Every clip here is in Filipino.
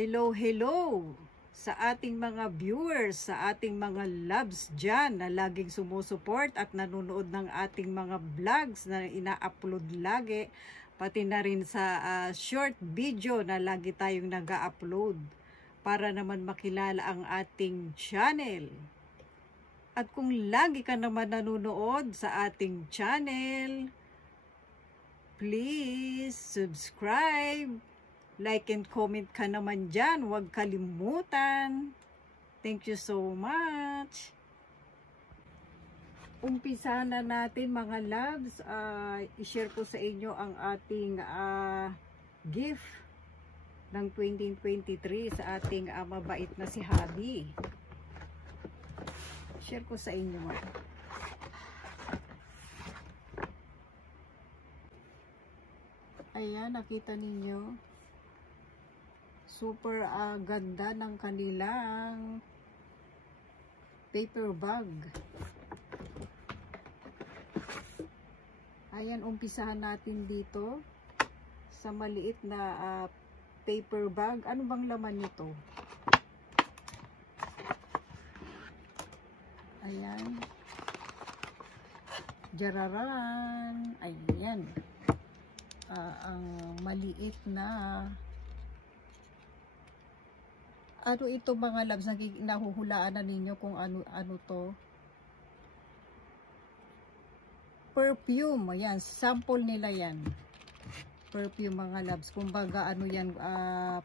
Hello, hello sa ating mga viewers, sa ating mga loves dyan na laging sumusuport at nanonood ng ating mga vlogs na ina-upload lagi, pati na rin sa short video na lagi tayong nag-upload para naman makilala ang ating channel. At kung lagi ka naman nanonood sa ating channel, please subscribe. Like and comment ka naman dyan. Huwag kalimutan. Thank you so much. Umpisa na natin mga loves. I-share ko sa inyo ang ating gift ng 2023 sa ating mabait na si Habi. Share ko sa inyo. Ayan, nakita ninyo. Super ganda ng kanilang paper bag. Ayan, umpisahan natin dito sa maliit na paper bag. Ano bang laman nito? Ayan. Jararan. Ayan. Ang maliit na ano ito mga loves, nahuhulaan na ninyo kung ano to. Perfume, ayan, sample nila yan. Perfume mga loves, kumbaga ano yan,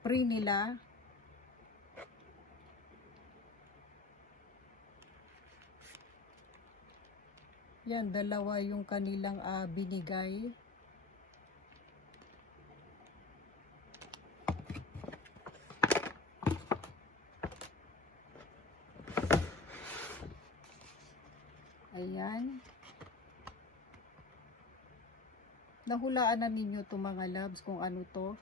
pre nila. Yan, dalawa yung kanilang binigay. Ayan. Nahulaan na ninyo to mga loves kung ano to.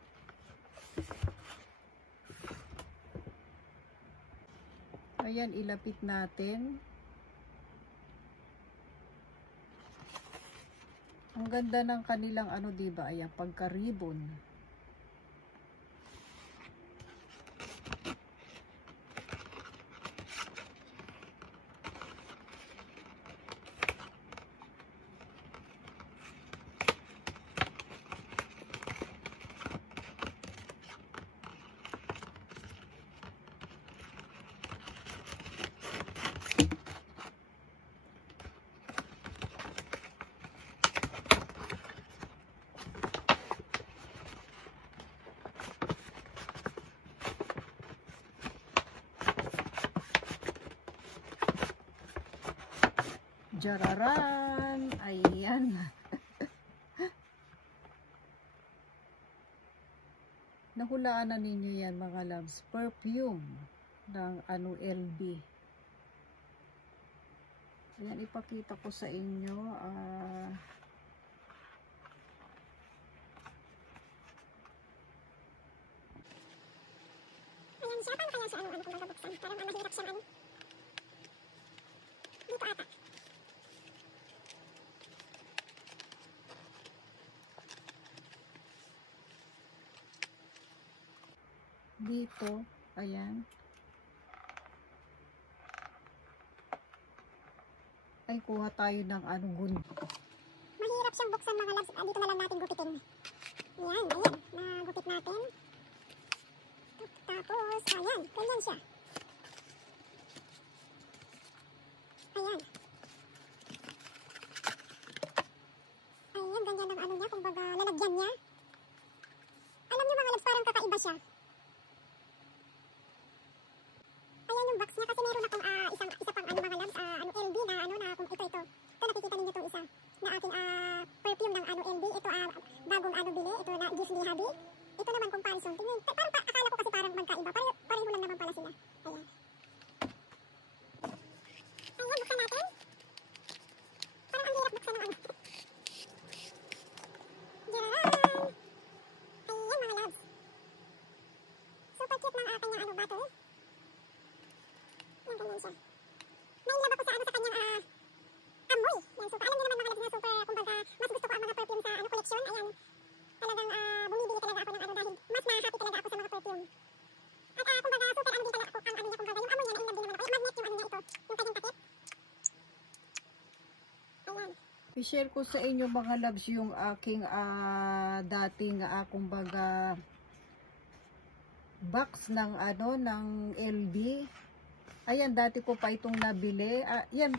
Ayan, ilapit natin. Ang ganda ng kanilang ano, diba? Ayan, pagka-ribbon. Jararan. Ayan. Nahulaan na ninyo yan mga loves. Perfume ng ano LB. Ayan, ipakita ko sa inyo. Ayan siya. Paano kaya siya ano kung magabuksan? Parang mahirap siyang ano. Dito ata. Dito, ayan. Ay, kuha tayo ng ano, gundo. Mahirap siyang buksan mga loves. Dito na lang natin gupitin. Ayan, ayan. Nagupit natin. Tapos, ayan. Ganyan siya. Ayan. Ayan, ganyan ang ano niya. Kumbaga, lalagyan niya. Alam niyo mga loves, parang kakaiba siya. Ayan yung box niya kasi meron akong isa pang ano mga loves, ano LB na ano na kung ito. Ito nakikita ninyo itong isa na aking perfume ng ano LB. Ito bagong ano bili. Ito na gift ni Habi. Ito naman comparison. Tingnan, parang akala ko kasi parang magkaiba. Pareho lang naman pala sila. Ayan. Ayan, buksan natin. Parang ang hirap buksan ng ano. Diyan. Ayan mga loves. I-share ko sa inyo mga loves yung aking dating kumbaga box ng ng LB. Ayan, dati ko pa itong nabili. Yan,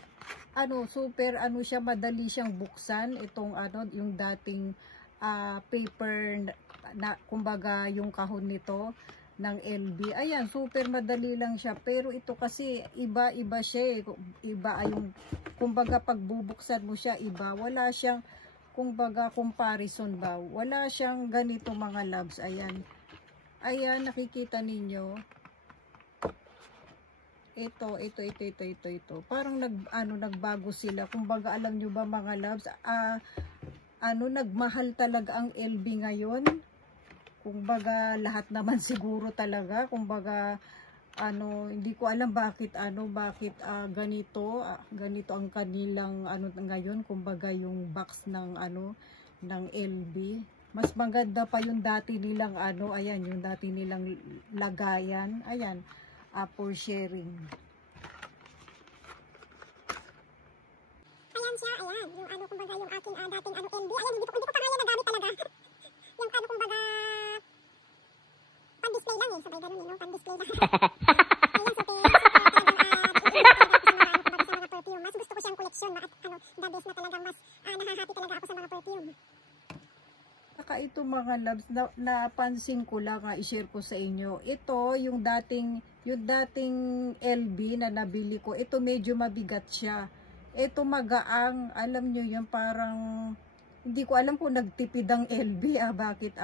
super siya, madali siyang buksan itong yung dating paper na kumbaga yung kahon nito ng LB. Ayan, super madali lang siya. Pero ito kasi iba siya eh. Iba yung kumbaga pagbubuksan mo siya, iba. Wala siyang kumbaga comparison ba. Wala siyang ganito mga loves. Ayan. Ayan, nakikita ninyo. Ito. Parang nagbago sila. Kumbaga, alam nyo ba mga loves, nagmahal talaga ang LB ngayon. Kumbaga, lahat naman siguro talaga. Kumbaga, hindi ko alam bakit ganito ang kanilang ngayon, kumbaga yung box ng ng LB. Mas maganda pa yung dati nilang ayan, yung dati nilang lagayan. Ayan, for sharing. Ayan siya, ayan, yung kumbaga yung aking dating LB. Ayan, hindi ko pa kaya nagamit talaga. Yung kumbaga pan-display lang eh, sabay ganun eh, pan-display lang. Ayan, super sa mga perfume. Mas gusto ko siyang koleksyon at the best na talagang mas nahahappy talaga ako sa mga perfume. Saka ito mga loves, napansin ko lang, i-share ko sa inyo. Ito, yung dating LB na nabili ko, ito medyo mabigat siya. Ito magaang, alam nyo yun, parang, hindi ko alam kung nagtipid ang LB, bakit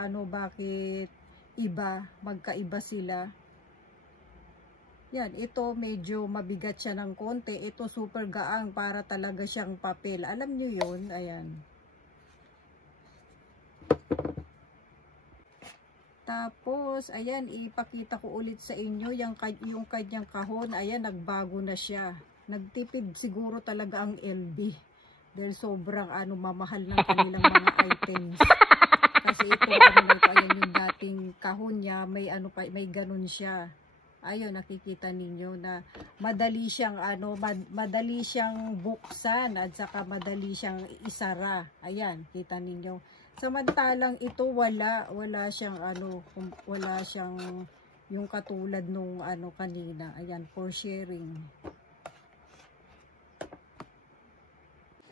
iba, magkaiba sila. Yan, ito medyo mabigat siya ng konti. Ito super gaang, para talaga siyang papel. Alam nyo yun, ayan. Tapos, ayan, ipakita ko ulit sa inyo yung kanyang kahon. Ayan, nagbago na siya. Nagtipid siguro talaga ang LB. Dahil sobrang mamahal ng kanilang mga items. Kasi ito, ayan yung dating kahon niya, may ganun siya. Ayun, nakikita ninyo na madali siyang madali siyang buksan at saka madali siyang isara. Ayan, kita ninyo. Samantalang ito wala siyang wala siyang yung katulad nung kanina. Ayan, for sharing.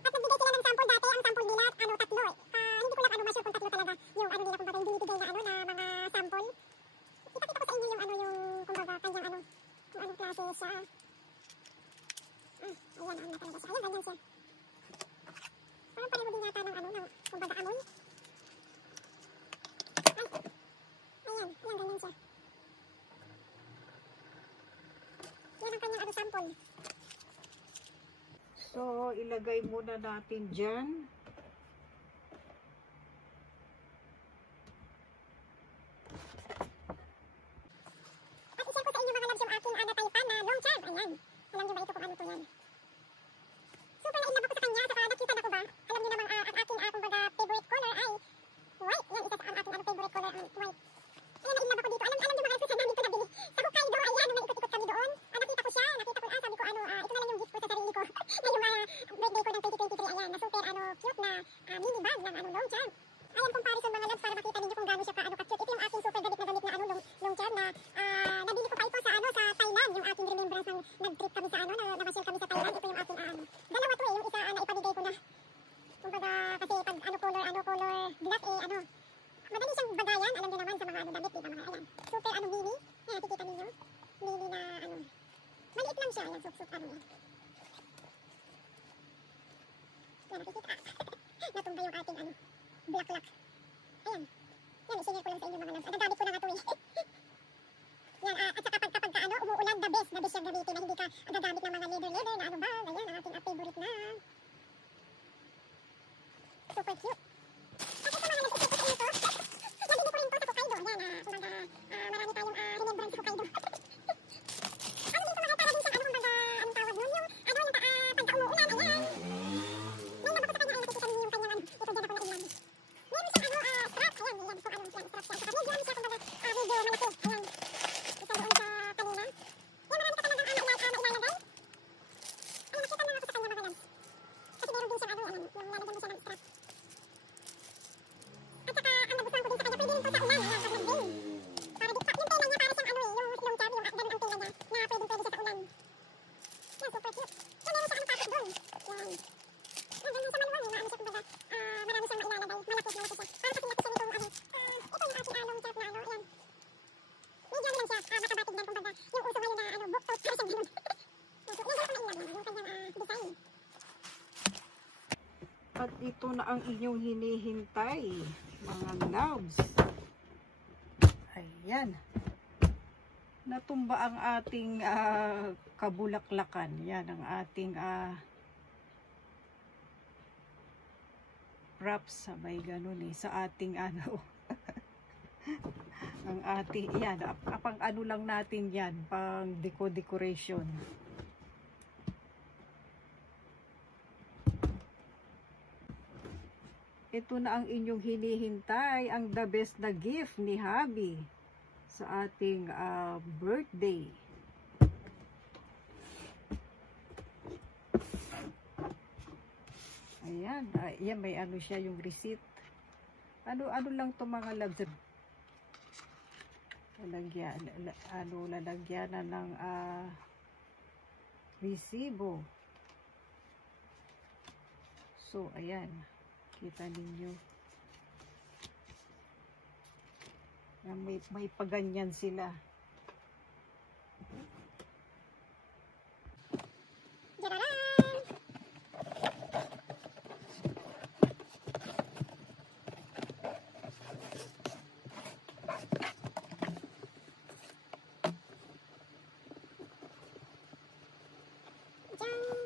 At nagbigay sila ng sample dati, ang sample nila tatlo eh. Hindi ko lang ma-sure kung tatlo talaga yung nila kumbaga yung binibigay na na mga sample. Ipakita ko sa inyo yung kumbaga kanyang kung anong klase siya. Ayan, talaga siya. Ayan, ganyan siya. Parang pareho din yata ng ng kumbaga amoy. Ayan, ganyan siya. Yan ang kanyang sample. So, ilagay muna natin dyan. At i-share ko sa inyo mga loves yung aking nataypan na long charm. Ayan. Alam niyo ba ito kung ano po yan? Super na-inlove ako sa kanya. Saka nakita na ko ba? Alam niyo naman ang aking kumbaga favorite color ay white. Yan, isa sa ang aking favorite color ay white. Ayan, na-inlove ako dito. Alam niyo mga loves, saan namin ito nabili? Sa Hokkaido. Ayan, nung naikot-ikot kami doon. Nakita ko siya. Sabi ko, ito na lang yung gift ko sa sarili ko. Na yung birthday ko ng 2023. Ayan, na super cute na mini bag ng long charm. Ayan, comparison mga loves para makita ninyo kung gaano siya ka-cute. Ito yung aking super gamit na long charm na nabili ko pa ito sa Thailand. Yung aking remembrance ng nag-trip kami sa namasyal kami sa Thailand. Ito yung aking dalawa to eh. Yung isa na ipamigay ko na. Kumbaga kasi pag color black eh madali siyang bagayan. Alam niyo naman sa mga damit, diba mga ayan. Super mini. Ayan, nakikita ninyo. Mini na maliit lang siya. Ayan, sup yan. Yan, nakikita. Natumba yung ating black lock. Ayan. Yan, i-share ko lang sa inyo mga loves. Nagamit ko na nga ito eh. Yan, at saka kapag umuulan, the best siyang gamitin na hindi ka gagamit ng mga leather na bag. Ayan, ang ating favorite na. Super cute. At ito mga loves, i-share ko sa inyo to. Nabili ko rin to sa Hokkaido. Yan, kumbaga marami tayong remembrance sa Hokkaido. Ano din ito mga para din siyang kumbaga anong tawag nun? Yung pagka umuulan, ayan. May nabako sa kanya, ay nakikita ninyo yung kanyang ito dyan ako na ilan. Meron siyang strap. Ayan, yan kung anong strap siya. Saka medium siya kumbaga medyo malaki. Ayan. Isa doon sa kanina. Yan, marami ka talagang mailalagay. Ay, nakita na ako sa kanya mga loves. Kasi meron din siyang yung lalagyan mo At ito na ang inyong hinihintay, mga loves. Ayan. Natumba ang ating kabulaklakan. Yan ang ating props, sabay ganun sa ating ano. Ang ating, yan, pang ano lang natin yan, pang decoration. Ito na ang inyong hinihintay, ang the best na gift ni Habi sa ating birthday. Ayan, ayan, may ano siya, yung receipt. Ano lang to mga loves. Lalagyan na ng resibo. So, ayan. Kita ninyo. Yan, may paganyan sila.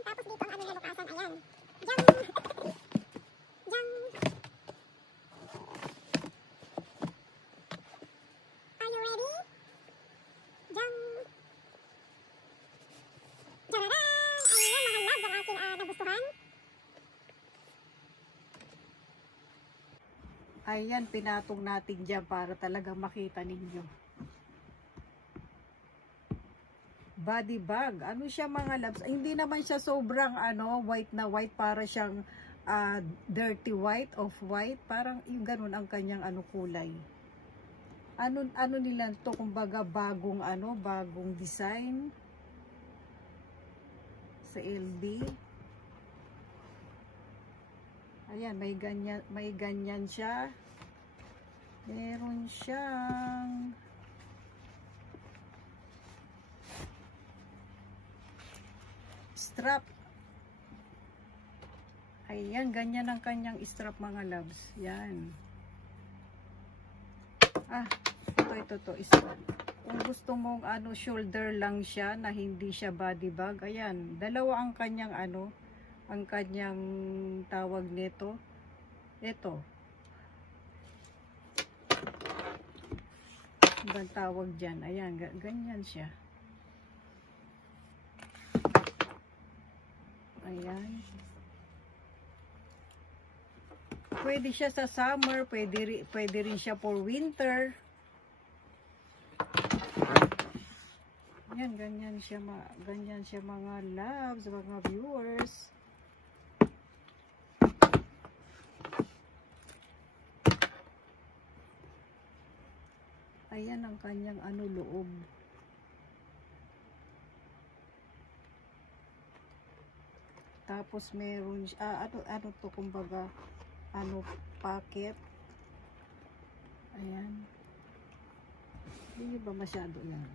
Tapos dito ang ano na lukasan, ayan. Are you ready? Ayan mga loves ang aking nagustuhan. Ayan, pinatong natin dyan para talagang makita ninyo. Body bag. Ano siya mga loves? Hindi naman siya sobrang white na white, para siyang dirty white, off-white. Parang yung ganun ang kanyang kulay. Ano nila to, kumbaga bagong bagong design sa LB. Ayan, may ganyan siya. Meron siyang strap. Ayan, ganyan ang kanyang strap mga loves. Yan. Ito strap. Kung gusto mong shoulder lang siya, na hindi siya body bag, ayan, dalawa ang kanyang ang kanyang tawag nito. Ito. Ang tawag dyan. Ayan, ganyan siya. Ayan. Pwede siya sa summer, pwede rin siya for winter. Ayan, ganyan siya mga loves, mga viewers. Ayan ang kanyang loob. Tapos meron siya, ano to, kumbaga, pocket. Ayan. Hindi ba masyado yan?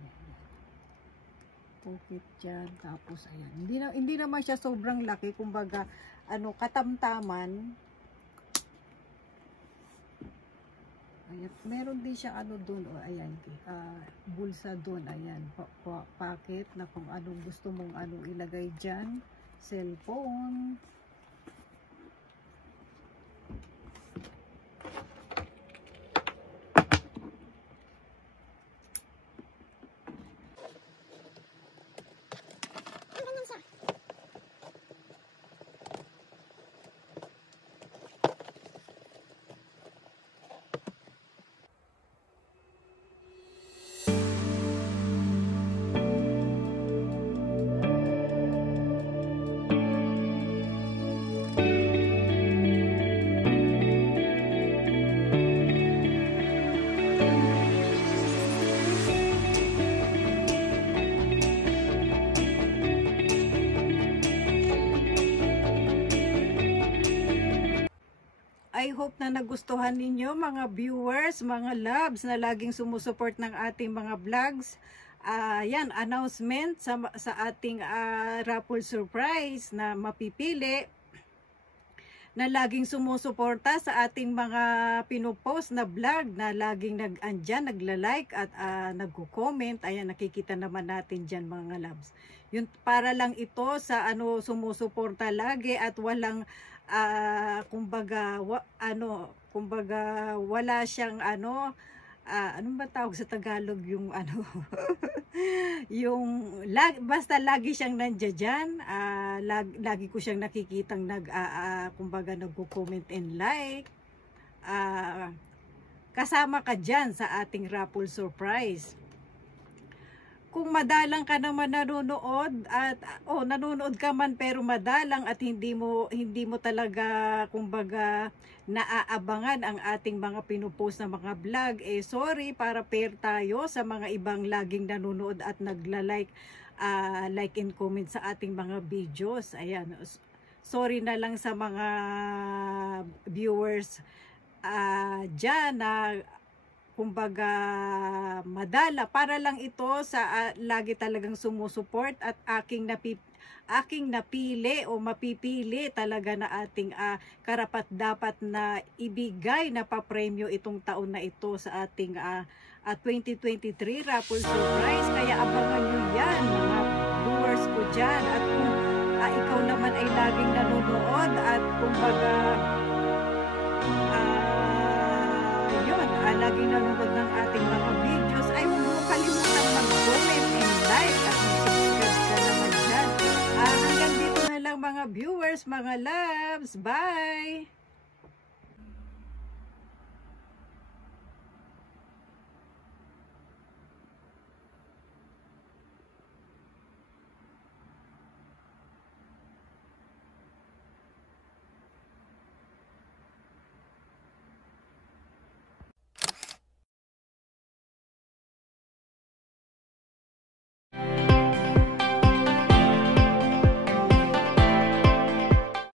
Pocket dyan. Tapos, ayan. Hindi naman siya sobrang laki. Kumbaga, katamtaman. Ayan. Meron din siya doon. Ayan. Bulsa doon. Ayan. Pocket na kung anong gusto mong ilagay dyan. Cellphone. I hope na nagustuhan ninyo mga viewers, mga loves na laging sumusuport ng ating mga vlogs. Yan, announcement sa ating raffle surprise na mapipili. na laging sumusuporta sa ating mga pinopost na vlog, na laging nag-andyan, nagla-like at nagko-comment. Ayan, nakikita naman natin dyan mga loves. Yun, para lang ito sa sumusuporta lagi at walang kumbaga wala siyang anong ba tawag sa Tagalog yung yung basta lagi siyang nandiyan, lagi ko siyang nakikitang kumbaga nagko-comment and like. Kasama ka dyan sa ating raffle surprise. Kung madalang ka naman nanonood at nanonood ka man pero madalang at hindi mo talaga kumbaga naaabangan ang ating mga pinupost na mga vlog, sorry, para pair tayo sa mga ibang laging nanonood at nagla-like like and comment sa ating mga videos. Ayan, sorry na lang sa mga viewers dyan na kumbaga madala, para lang ito sa lagi talagang sumusuport at aking napili o mapipili talaga na ating karapat dapat na ibigay na papremyo itong taon na ito sa ating 2023 raffle surprise. Kaya abangan nyo yan mga viewers ko dyan, at kung ikaw naman ay laging nanonood at kumbaga laging nanonood ng ating mga videos, ay huwag mo kalimutan mag-comment and like at mag-subscribe ka naman dyan. Hanggang dito na lang mga viewers, mga loves. Bye!